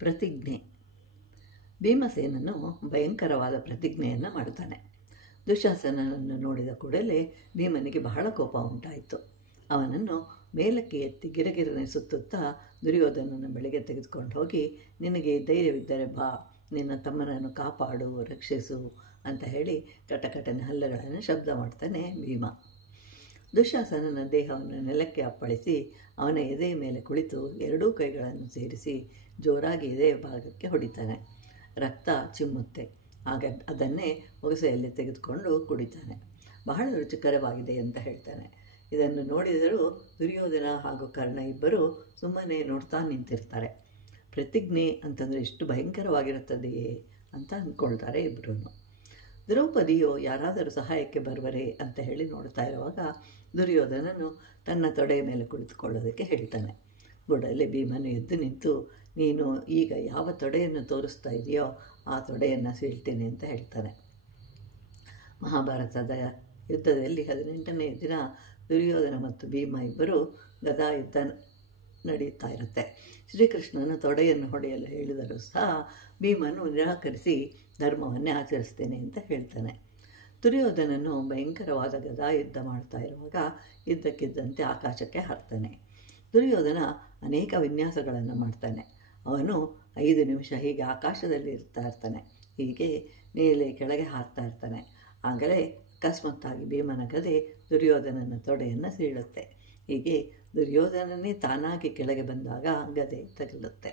ಪ್ರತಿಜ್ಞೆ. ಭೀಮಸೇನನು ಭಯಂಕರವಾದ ಪ್ರತಿಜ್ಞೆಯನ್ನು ಮಾಡ್ತಾನೆ. ದುಶ್ಯಾಸನನನ್ನು ನೋಡಿದ ಕೂಡಲೇ ಭೀಮನಿಗೆ ಬಹಳ ಕೋಪ ಉಂಟಾಯಿತು. ಅವನನ್ನು ಮೇಲಕ್ಕೆ ಎತ್ತಿ ಗಿರಗಿರನೆ ಸುತ್ತುತ್ತಾ ದುರ್ಯೋಧನನ ಬಳಿಗೆ ತೆಗೆದುಕೊಂಡು ಹೋಗಿ, ನಿನಗೆ ಧೈರ್ಯವಿದ್ದರೆ ಬಾ, ನಿನ್ನ ತಮ್ಮನನ್ನು ಕಾಪಾಡು, ರಕ್ಷಿಸು ಅಂತ ಹೇಳಿ ಕಟಕಟನೆ ಹಲ್ಲುಗಳನ್ನು ಶಬ್ದ ಮಾಡ್ತಾನೆ ಭೀಮ. ದುಶ್ಯಾಸನನ ದೇಹವನ್ನು ನೆಲಕ್ಕೆ ಅಪ್ಪಳಿಸಿ ಅವನ ಎದೆಯ ಮೇಲೆ ಕುಳಿತು ಎರಡೂ ಕೈಗಳನ್ನು ಸೇರಿಸಿ ಜೋರಾಗಿ ಎದೆಯ ಭಾಗಕ್ಕೆ ಹೊಡಿತಾನೆ. ರಕ್ತ ಚಿಮ್ಮುತ್ತೆ. ಆಗ ಅದನ್ನೇ ಒಗಸೆಯಲ್ಲಿ ತೆಗೆದುಕೊಂಡು ಕುಡಿತಾನೆ. ಬಹಳ ರುಚಿಕರವಾಗಿದೆ ಅಂತ ಹೇಳ್ತಾನೆ. ಇದನ್ನು ನೋಡಿದರೂ ದುರ್ಯೋಧನ ಹಾಗೂ ಕರ್ಣ ಇಬ್ಬರು ಸುಮ್ಮನೆ ನೋಡ್ತಾ ನಿಂತಿರ್ತಾರೆ. ಪ್ರತಿಜ್ಞೆ ಅಂತಂದರೆ ಇಷ್ಟು ಭಯಂಕರವಾಗಿರುತ್ತದೆಯೇ ಅಂತ ಅಂದ್ಕೊಳ್ತಾರೆ ಇಬ್ಬರೂ. ದ್ರೌಪದಿಯು ಯಾರಾದರೂ ಸಹಾಯಕ್ಕೆ ಬರುವರೆ ಅಂತ ಹೇಳಿ ನೋಡ್ತಾ ಇರುವಾಗ ದುರ್ಯೋಧನನು ತನ್ನ ತೊಡೆಯ ಮೇಲೆ ಕುಳಿತುಕೊಳ್ಳೋದಕ್ಕೆ ಹೇಳ್ತಾನೆ. ಕೂಡಲೇ ಭೀಮನು ಎದ್ದು ನಿಂತು, ನೀನು ಈಗ ಯಾವ ತೊಡೆಯನ್ನು ತೋರಿಸ್ತಾ ಇದೆಯೋ ಆ ತೊಡೆಯನ್ನು ಸೀಳ್ತೇನೆ ಅಂತ ಹೇಳ್ತಾನೆ. ಮಹಾಭಾರತದ ಯುದ್ಧದಲ್ಲಿ 18ನೇ ದಿನ ದುರ್ಯೋಧನ ಮತ್ತು ಭೀಮ ಇಬ್ಬರು ಗದಾ ಯುದ್ಧ ನಡೆಯುತ್ತಾ ಇರುತ್ತೆ. ಶ್ರೀಕೃಷ್ಣನು ತೊಡೆಯನ್ನು ಹೊಡೆಯಲು ಹೇಳಿದರೂ ಸಹ ಭೀಮನು ನಿರಾಕರಿಸಿ ಧರ್ಮವನ್ನೇ ಆಚರಿಸ್ತೇನೆ ಅಂತ ಹೇಳ್ತಾನೆ. ದುರ್ಯೋಧನನು ಭಯಂಕರವಾದ ಗದಾ ಯುದ್ಧ ಮಾಡ್ತಾ ಇರುವಾಗ ಇದ್ದಕ್ಕಿದ್ದಂತೆ ಆಕಾಶಕ್ಕೆ ಹಾರ್ತಾನೆ. ದುರ್ಯೋಧನ ಅನೇಕ ವಿನ್ಯಾಸಗಳನ್ನು ಮಾಡ್ತಾನೆ. ಅವನು 5 ನಿಮಿಷ ಹೀಗೆ ಆಕಾಶದಲ್ಲಿ ಇರ್ತಾ ಇರ್ತಾನೆ. ಹೀಗೆ ಮೇಲೆ ಕೆಳಗೆ ಹಾರ್ತಾ ಇರ್ತಾನೆ. ಆಗಲೇ ಅಕಸ್ಮಾತ್ತಾಗಿ ಭೀಮನ ಗದೆ ದುರ್ಯೋಧನನ ತೊಡೆಯನ್ನು ಸೀಳುತ್ತೆ. ಹೀಗೆ ದುರ್ಯೋಧನನೇ ತಾನಾಗಿ ಕೆಳಗೆ ಬಂದಾಗ ಗದೆ ತಗಲುತ್ತೆ.